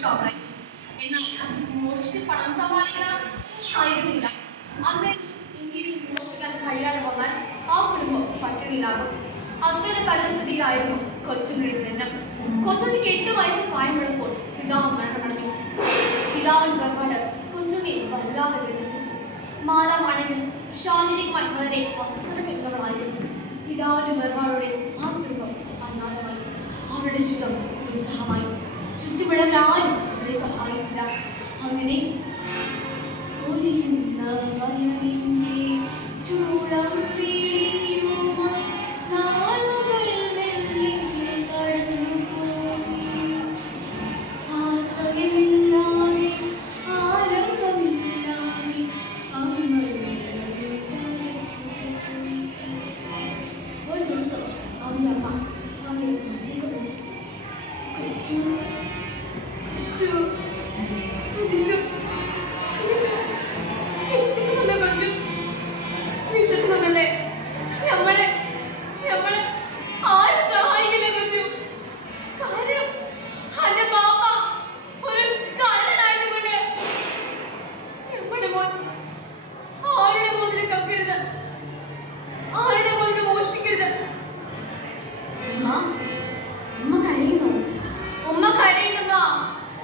മോഷ്ടാവായി. എന്നാൽ മോഷ്ടിച്ച് പണം സമ്പാദിക്കുന്ന ആയിരുന്നില്ല. അന്നേ എങ്കിലും മോഷ്ടിക്കാൻ കഴിയാതെ വന്നാൽ ആ കുടുംബം പട്ടിണിയിലാകും. അത്തരം പരിസ്ഥിതിയിലായിരുന്നു കൊച്ചുണ്ണിയുടെ ജനനം. കൊച്ചുണ്ണിക്ക് 8 വയസ്സ് പ്രായമുള്ളപ്പോൾ പിതാവ് മരണമടഞ്ഞു. പിതാവിന്റെ വേർപാട് കൊച്ചുണ്ണിയെ വല്ലാതെ വേദനിപ്പിച്ചു. മാതാവാണെങ്കിൽ ശാരീരികമായി വളരെ വസ്ത്രമില്ലവളായിരുന്നു. പിതാവിന്റെ വേർപാടോടെ ആ കുടുംബം അനാഥമായി. അവരുടെ ജീവിതം ദുസ്സഹമായി. ചുറ്റുമുള്ളവരാരും അവരെ സഹായിച്ചില്ല. അങ്ങനെ വിശക്കുന്നുണ്ടല്ലേ? നമ്മളെ ആരും സഹായിക്കില്ല കൊച്ചു. കാരണം എന്റെ പാപ്പ ഒരു കള്ളനായതുകൊണ്ട് നമ്മുടെ മോൻ ആരുടെ മോതിരം കക്കരുത്, ആരുടെ മോതിരം മോഷ്ടിക്കരുത്. ഉമ്മ കരയുന്നു. ഉമ്മ കരയുന്നുമ്മ.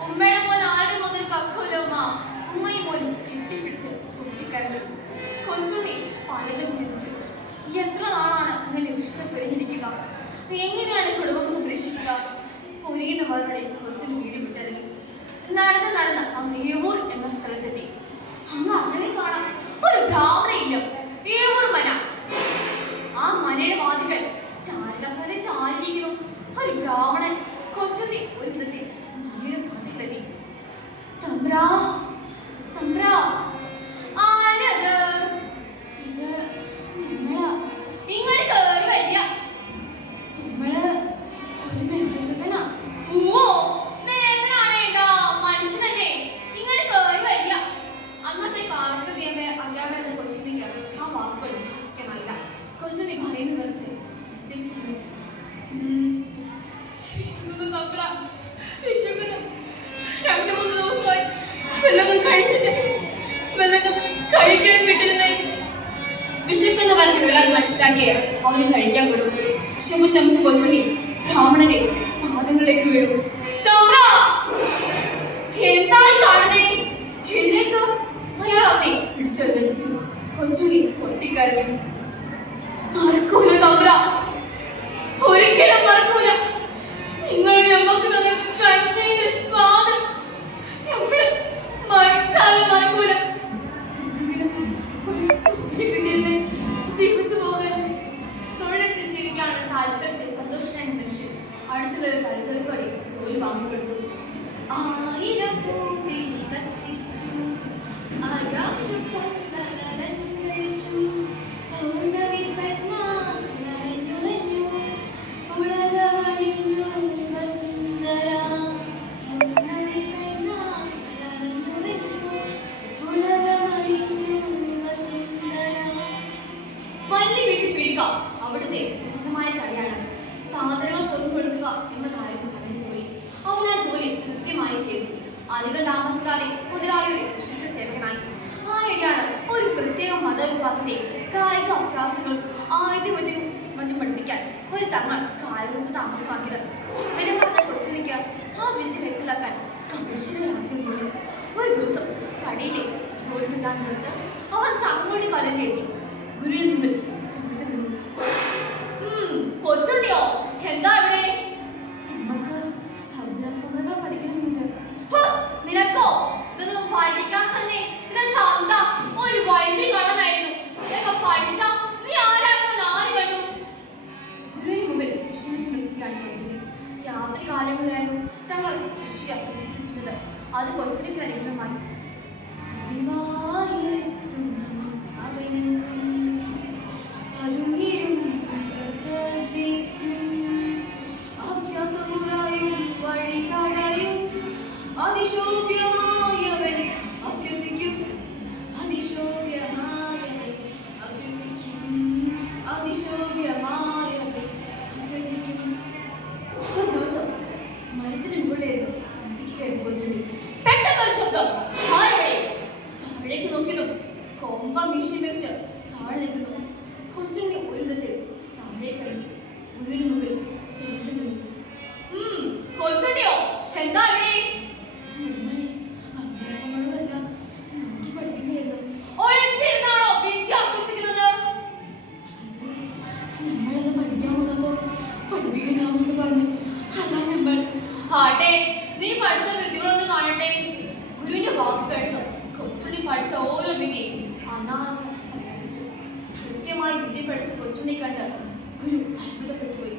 ഉമ്മയുടെ മോൻ ആരുടെ മോതിരം കക്കൂല ഉമ്മ. ഉമ്മയും മോനും കെട്ടിപ്പിടിച്ച് പൊട്ടിക്കരഞ്ഞു. കൊച്ചുണ്ണി പലതും ചിന്തിച്ചു. എത്ര നാളാണ് ഇങ്ങനെ വിഷയം പെരിഞ്ഞിരിക്കുക? എങ്ങനെയാണ് കുടുംബം സംരക്ഷിക്കുക? ഒരുങ്ങുന്നവരുടെ കൊച്ചുണ്ണി വീട് വിട്ടിറങ്ങി. നടന്ന് അങ്ങ് ഏവൂർ എന്ന സ്ഥലത്തെത്തി. അങ്ങ് അങ്ങനെ കാണാം ഒരു ബ്രാഹ്മണ ഇല്ലം, ഏവൂർ മന. ആ മനയുടെ വാതിക്കൽ ചാരകസനെ ചാരിയിരിക്കുന്നു ഒരു ബ്രാഹ്മണൻ. കൊച്ചുണ്ണി ഒരു വിധത്തിൽ മനയുടെ വാതിക്കലെത്തി. തമ്പ്രാ തമ്പ്രാ, ആരത്? ഇത് നമ്മളാ. ഇങ്ങോട്ട് കേറി വരിക. നമ്മള് ഒരു മെമ്പസക്കനാ. ഓ മേധനാണ്. ഏതാ മനുഷ്യനല്ലേ? ഇങ്ങോട്ട് കേറി വരിക. അന്നത്തെ കാലകൃതിയെ അറിയാമെന്ന കൊച്ചുണ്ണിക്ക് ആ വാക്കുകൾ വിശ്വസിക്കാനായില്ല. കൊച്ചുണ്ണി പറയുന്ന വെറുതെ വിശക്കുന്നു തമ്പ്ര, വിശക്കുന്നു. 2-3 ദിവസമായി വല്ലതും കഴിച്ചിട്ട് വല്ലതും കഴിക്കാൻ കിട്ടുന്നേ. വിശക്കുന്നവർക്ക് മനസ്സിലാക്കിയ അവന് കഴിക്കാൻ കൊടുത്തു. ശംസ് കൊച്ചുണ്ണി ബ്രാഹ്മണനെ പാദങ്ങളിലേക്ക് വീഴും. എന്തായി കാണണേ? എഴുന്നേക്ക്. അയാൾ അവനെ പിടിച്ചെഴുന്നേൽപ്പിച്ചു. കൊച്ചുണ്ണി പൊട്ടിക്കരഞ്ഞു. മറക്കൂല തമ്പ്ര, ഒരിക്കലും മറക്കൂല. നിങ്ങൾ നമുക്ക് തന്നെ കഞ്ഞിന്റെ സ്വാദം നമ്മള് മരിച്ചാലും മറക്കൂല. എന്തെങ്കിലും കിട്ടിയിരുന്നേ ജീവിച്ചു പോകാൻ. തൊഴിലെടുത്ത് ജീവിക്കാനുള്ള താല്പര്യത്തെ സന്തോഷമായ മനുഷ്യൻ അടുത്തുള്ള ഒരു പരിസരത്തോടെ ജോലി വാങ്ങിക്കൊടുത്തു. 1000 കോടി കത്തിച്ചു ആകാശപ്പന്തലലങ്കരിച്ചു. പൗർണമി പെണ്ണാഞ്ഞുറഞ്ഞു ഉലകമണിഞ്ഞു വസുന്ധര. പൗർണമി പെണ്ണാഞ്ഞുറഞ്ഞു ഉലകമണിഞ്ഞു വസുന്ധര. വലിയ വീട്ടിൽ പീടിക അവിടുത്തെ പ്രസിദ്ധമായ കടയാണ്. സാധനങ്ങൾ പൊതുക്കൊടുക്കുക എന്നതായിരുന്നു അവന്റെ ജോലി. അവൻ ആ ജോലി കൃത്യമായി ചെയ്തു. അധികം താമസിക്കാതെ മുതലാളിയുടെ വിശ്വസ്ത സേവകനായി. ആ ഇടയാണ് ഒരു പ്രത്യേക മതവിഭാഗത്തെ കായിക അഭ്യാസങ്ങളും ആയുധം മറ്റും പഠിപ്പിക്കാൻ ഒരു തങ്ങൾ കായംകുളത്ത് താമസമാക്കിയത്. എന്നെ പറഞ്ഞ കൊച്ചുണ്ണിക്ക് ആ വിദ്യ കെട്ടിലാക്കാൻ കൗശലയാക്കിയിരുന്നു. ഒരു ദിവസം കടയിലെ ജോലി ഉണ്ടാകുന്നിടത്ത് അവൻ തങ്ങളുടെ കടലിലെത്തി. ഗുരുവിന് മുമ്പിൽ കൊച്ചുണ്ണിയോ, എന്താ ഇവിടെ? നമുക്ക് അഭ്യാസങ്ങൾ പഠിക്കണമെന്നുണ്ട്. നിനക്കോ? ഇതൊന്നും പഠിക്കാൻ തന്നെ ഒരു വലിയ കടലായിരുന്നു. ഇതൊക്കെ പഠിച്ച നീ ആരാണെന്ന് ആര് കണ്ടു? ഗുരുവിന് മുമ്പിൽ ക്ഷണിച്ചു നിൽക്കുകയാണ് കൊച്ചുണ്ണി. രാത്രി കാലങ്ങളിലായിരുന്നു തങ്ങൾ ശിഷ്യ അഭ്യസിപ്പിച്ചത്. അത് കൊച്ചുണ്ണിക്ക് അനുഗ്രഹമായി. ഒരു ദിവസം മരത്തിന് മുകളിലേത് സന്ധിക്കുകയായിരുന്നു കൊച്ചുണ്ണി. ആട്ടെ, നീ പഠിച്ച വിദ്യകളൊന്ന് കാണട്ടെ. ഗുരുവിന്റെ വാക്ക് കേട്ടത് കൊച്ചുണ്ണി പഠിച്ച ഓരോ വിധി അനാസം പഠിപ്പിച്ചു. കൃത്യമായി വിദ്യ പഠിച്ച കൊച്ചുണ്ണി കണ്ട് ഗുരു അത്ഭുതപ്പെട്ടുപോയി.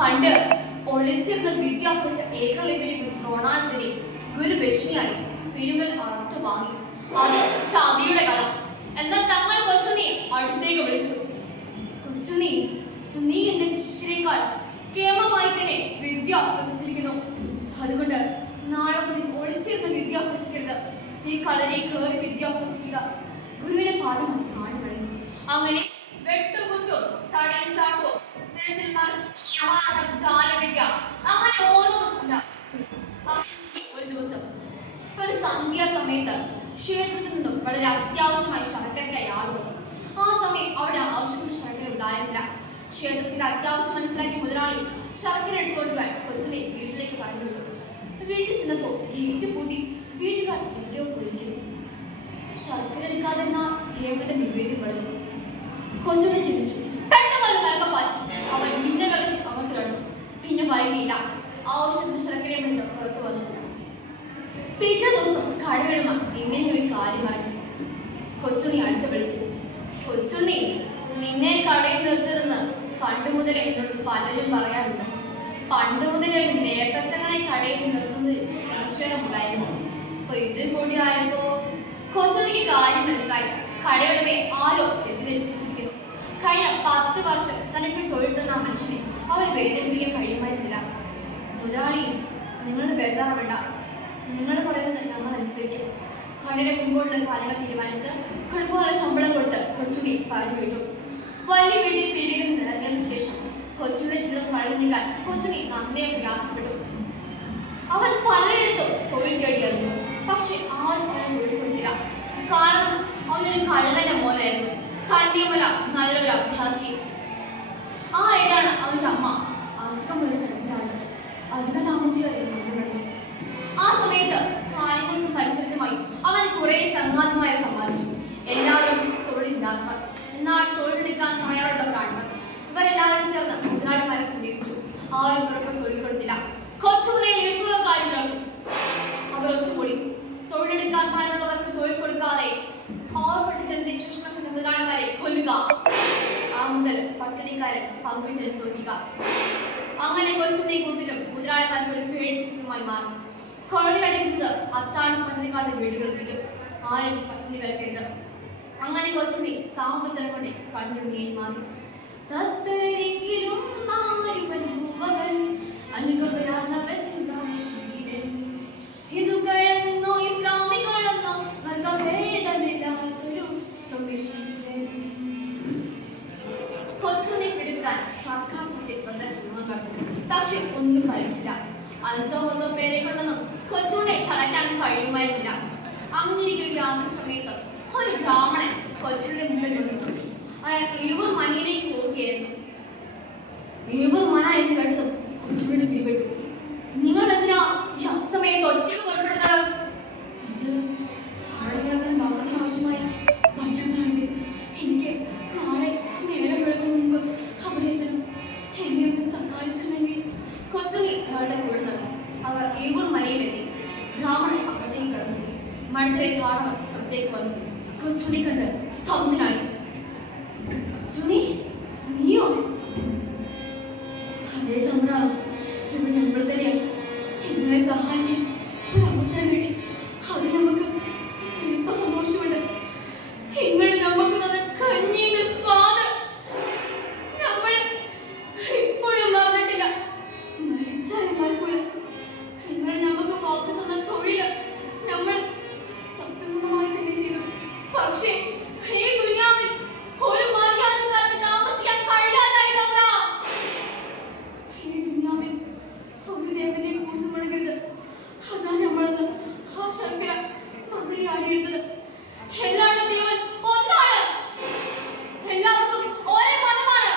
പണ്ട് ഒളിച്ചിരുന്ന വിദ്യാഭ്യാസ ഏകലവ്യനെ ദ്രോണാചാര്യ ഗുരു വിഷയായി പിരികൾ അറുത്തു വാങ്ങി. അത് ചാതിയുടെ കഥ. എന്നാൽ തങ്ങൾ കൊച്ചുണ്ണി അടുത്തേക്ക് വിളിച്ചു. കൊച്ചുണ്ണി, നീ എന്റെ ശിഷ്യനേക്കാൾ കേമമായി തന്നെ വിദ്യ അഭ്യസിച്ചിരിക്കുന്നു. അതുകൊണ്ട് നാളെ മുതൽ ഒളിച്ചിരുന്ന് വിദ്യ അഭ്യസിക്കരുത്. ഈ കളരെ കയറി വിദ്യ അഭ്യസിക്കുക. ഗുരുവിന്റെ പാദം താണു കഴിഞ്ഞു. അങ്ങനെ വെട്ടും കുത്തും തടയും ചാട്ടവും ജാലവിദ്യ അങ്ങനെ ഓരോന്നും ഒരു ദിവസം ഒരു സന്ധ്യാസമയത്ത് ക്ഷേത്രത്തിൽ നിന്നും വളരെ അത്യാവശ്യമായി ശർക്കരയ്ക്കായി ആൾ വന്നു. ആ സമയം അവിടെ ആവശ്യത്തിന് ശർക്കര ഉണ്ടായിരുന്നില്ല. ക്ഷേത്രത്തിന്റെ അത്യാവശ്യം മനസ്സിലാക്കി മുതലാളി ശർക്കര എടുത്തുകൊണ്ടുപോകാൻ കൊച്ചുണ്ണി വീട്ടിലേക്ക് പറഞ്ഞു വിട്ടു. വീട്ടിൽ ചെന്നപ്പോ ഗേറ്റ് പൂട്ടി വീട്ടുകാർ എവിടെയോ പോയിരിക്കുന്നു. ശർക്കര എടുക്കാതിരുന്ന ദേവന്റെ നിവേദ്യം പെടുന്നു. കൊച്ചുണ്ണി ചിന്തിച്ചു. പെട്ടെന്ന് മലക്കപ്പാച്ചു അവൻ പിന്നെ വെള്ളത്തിൽ അകത്ത് കിടന്നു. പിന്നെ വൈകിയില്ല. ആവശ്യത്തിന് ശർക്കരയും എടുത്ത് പുറത്തു വന്നു. പിറ്റേ ദിവസം കടയുടമ ഇങ്ങനെ ഒരു കാര്യം പറഞ്ഞു. കൊച്ചുണ്ണി അടുത്ത് വിളിച്ചു. കൊച്ചുണ്ണി, നിന്നെ കടയിൽ നിർത്തരുതെന്ന് പണ്ട് മുതൽ എന്നോട് പലരും പറയാറുണ്ട്. പണ്ട് മുതലേ നേപ്പച്ചങ്ങളെ കടയിൽ നിർത്തുന്നതിൽ നിശ്ചയമുണ്ടായിരുന്നു. അപ്പൊ ഇത് കൂടി ആയപ്പോ കൊച്ചുണ്ണിക്ക് കാര്യം മനസ്സിലായി. കടയുടമയെ ആരോ തെറ്റിദ്ധരിപ്പിച്ചിരിക്കുന്നു. കഴിഞ്ഞ 10 വർഷം തനിക്ക് തൊഴിൽ തന്ന ആ മനുഷ്യനെ അവർ വേദനിപ്പിക്കാൻ കഴിയുമായിരുന്നില്ല. മുതലാളി, നിങ്ങൾ ബേജാറാവേണ്ട. നിങ്ങൾ പറയുന്നത് ഞങ്ങൾ അനുസരിക്കും. കടയുടെ മുമ്പോട്ടുള്ള കാര്യങ്ങൾ തീരുമാനിച്ച് കുടുംബങ്ങളുടെ ശമ്പളം കൊടുത്ത് കൊച്ചുണ്ണി പറഞ്ഞു വിട്ടു. വലിയ വീട്ടിൽ പീഡികൾ നിറഞ്ഞതിനു ശേഷം കൊച്ചുണ്ണിയുടെ ജീവിതം പറഞ്ഞു നീക്കാൻ കൊച്ചുണ്ണി നന്നേ പ്രയാസപ്പെട്ടു. അവൻ പലയിടത്തും തൊഴിൽ തേടിയായിരുന്നു. പക്ഷെ ആരും അവൻ തൊഴിൽ കൊടുത്തില്ല. കാരണം അവനൊരു കള്ളന്റെ മോനായിരുന്നു. തന്നെയുമല്ല നല്ലൊരു അഭ്യാസി. ആ ഇടയാണ് അവന്റെ അമ്മ അസുഖം പോലെ കിടപ്പിലാണ്. അധികം താമസിക്കാതെ മരണമടഞ്ഞു. ആ സമയത്ത് കാര്യങ്ങൾക്കും പരിസരത്തുമായി അവൻ കുറെ ചങ്ങാതിമാരെ സമ്മാനിച്ചു. എല്ലാവരും തൊഴിലില്ലാത്തവർ, എന്നാൽ തൊഴിലെടുക്കാൻ തയ്യാറുള്ളവരാണ്. ഇവരെല്ലാവരും ചേർന്ന് മുതലാളിമാരെ സമീപിച്ചു. ആരും ഇവർക്ക് തൊഴിൽ കൊടുത്തില്ല. കൊച്ചുണ്ണിയിൽ ഏൽക്കുക കാര്യങ്ങളും അവർ ഒത്തുകൂടി. തൊഴിലെടുക്കാൻ തയ്യാറുള്ളവർക്ക് തൊഴിൽ കൊടുക്കാതെ പാവപ്പെട്ട ജനതയെ ചൂഷണം ചെയ്ത മുതലാളിമാരെ കൊല്ലുക. ആ മുതൽ പട്ടിണിക്കാരൻ പങ്കിട്ട് അനുഭവിക്കുക. അങ്ങനെ കൊച്ചുണ്ണി കൂട്ടിലും മുതലാളിമാർക്ക് ഒരു പേടി സ്വപ്നമായി മാറി. കൊള്ളയടിക്കുന്നത് അത്താഴം പട്ടിണിക്കാരുടെ വീടുകളെത്തിക്കും. ആരും പട്ടിണി കളിക്കരുത്. അങ്ങനെ കൊച്ചുണ്ണി സാമ്പസരം കൊണ്ട് കണ്ണുണ്ണിയായി മാറി. കൊച്ചുണ്ണി പിടികൂടാൻ സർക്കാർ ശ്രമം നടന്നു. പക്ഷെ ഒന്നും ഫലിച്ചില്ല. 5 or 6 പേരെ കൊണ്ടൊന്നും കൊച്ചുണ്ണി തളയ്ക്കാൻ കഴിയുമായിരുന്നില്ല. അങ്ങനെ ഒരു രാത്രി സമയത്ത് ഒരു ബ്രാഹ്മണൻ കൊച്ചുണ്ണിയുടെ മുമ്പിൽ വന്നു. അയാൾ ഏവർ മനയിലേക്ക് പോവുകയായിരുന്നു. ഏവർ മന എന്ന് കേട്ടതും കൊച്ചുണ്ണിയുടെ പിടിപെട്ടു. നിങ്ങൾ എന്തിനാ ഈ അസ്തമയത്ത് ഒറ്റയ്ക്ക് പുറപ്പെട്ടത്? അത് ആളുകളൊക്കെ ഭാഗത്തിന് ആവശ്യമായ പണ്ടങ്ങളാണ്. എനിക്ക് നാളെ നേരം വെളുക്കുന്ന മുമ്പ് അവിടെ എത്തണം. എന്നെ ഒന്ന് സഹായിച്ചിട്ടുണ്ടെങ്കിൽ. കൊച്ചുണ്ണി അയാളുടെ കൂടെ നടന്നു. അവർ ഏവർ മനയിലെത്തി. ബ്രാഹ്മണൻ അപ്പുറത്തേക്ക് കടന്നുപോയി. മഠത്തിലെ കാണവൻ പുറത്തേക്ക് വന്നു. കൊച്ചുണ്ണി കണ്ട് സ്തബ്ധനായി. കൊച്ചുണ്ണി, നീയോ? അതേ തമ്പ്ര, ഇവ നമ്മൾ തന്നെയാ. എന്നെ സഹായിക്കാൻ ഒരു അവസരം കിട്ടി. അത് നമുക്ക് ഇപ്പൊ സന്തോഷമുണ്ട്. ഇങ്ങനെ നമുക്ക് തന്ന കഞ്ഞിന്റെ സ്വാദ് നമ്മൾ ഇപ്പോഴും മറന്നിട്ടില്ല. മരിച്ചാലും മറക്കൂല. നിങ്ങൾ നമുക്ക് വാക്ക് തന്ന തൊഴില് നമ്മൾ സത്യസന്ധമായി തന്നെ ചെയ്തു. പക്ഷേ ഈ ദുനിയാവിൽ ഒരു മര്യാദക്കാരന് താമസിക്കാൻ കഴിയാതായി തമ്പ്ര. ഈ ദുനിയാവിൽ ഒരു ദേവന്റെ പൂജ മുടങ്ങരുത്. അതാ നമ്മളെന്ന് ആ ശർക്കര മന്ത്രി ആടിയെടുത്തത്. എല്ലാവരുടെ ദേവൻ ഒന്നാണ്. എല്ലാവർക്കും ഒരേ മതമാണ്.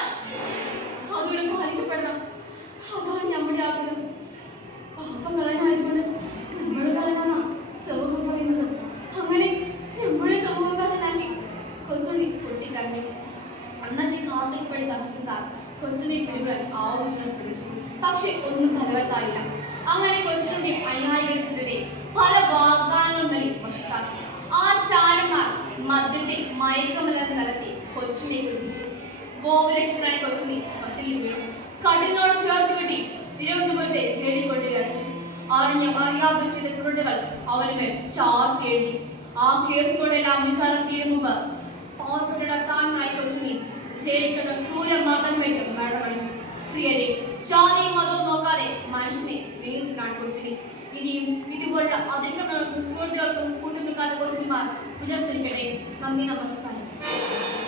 അതോടെ പാലിക്കപ്പെടണം. അതാണ് നമ്മുടെ ആഗ്രഹം. പാപം കളയായതുകൊണ്ട് നമ്മൾ കളയാനാ സമൂഹം പറയുന്നത്. അങ്ങനെ നമ്മുടെ സമൂഹം കളയാനാക്കി കൊച്ചുണ്ണി പൊട്ടിക്കരഞ്ഞു. അന്നത്തെ കാർത്തികപ്പടി തഹസിൽദാർ കൊച്ചുണ്ണി പിടികൂടാൻ ആവുന്ന ശ്രമിച്ചു. പക്ഷെ ഒന്നും ഫലവത്തായില്ല. അങ്ങനെ കൊച്ചുണ്ണി അനുയായികളെ ചിലരെ പല വാഗ്ദാനങ്ങളും നൽകി വശത്താക്കി. ആ ചാരന്മാർ മദ്യത്തെ മയക്കമല്ലാതെ നടത്തി കൊച്ചുണ്ണിയെ കുളിപ്പിച്ചു. ബോധരഹിതനായ കൊച്ചുണ്ണി കട്ടിലിൽ വീണു. കട്ടിലിനോട് ചേർത്ത് കെട്ടി തിരുവനന്തപുരത്തെ ജയിലിൽ കൊണ്ടുപോയി അടിച്ചു. അറിയാതെ ചെയ്ത ക്രൂരതകൾ അവനുമേൽ ചാർത്തി എഴുതി. ആ കേസുകൊണ്ടെല്ലാം വിശാലത്തിന് മുമ്പ് പാവപ്പെട്ട താഴ്ന്നായി കൊച്ചുണ്ണി ജയിലിൽ കിടന്ന ക്രൂര മർദ്ദനമേറ്റ് മരണമടഞ്ഞു. പ്രിയരെ, ജാതിയും മതവും നോക്കാതെ മനുഷ്യനെ സ്നേഹിച്ചതാണ് കൊച്ചുണ്ണി. ഇനിയും ഇതുപോലുള്ള അതിക്രമങ്ങൾക്കും ക്രൂരതകൾക്കും കൂട്ടുനിൽക്കാത്ത കൊച്ചുണ്ണിമാർ വിചാരിച്ചിരിക്കട്ടെ. നന്ദി, നമസ്കാരം.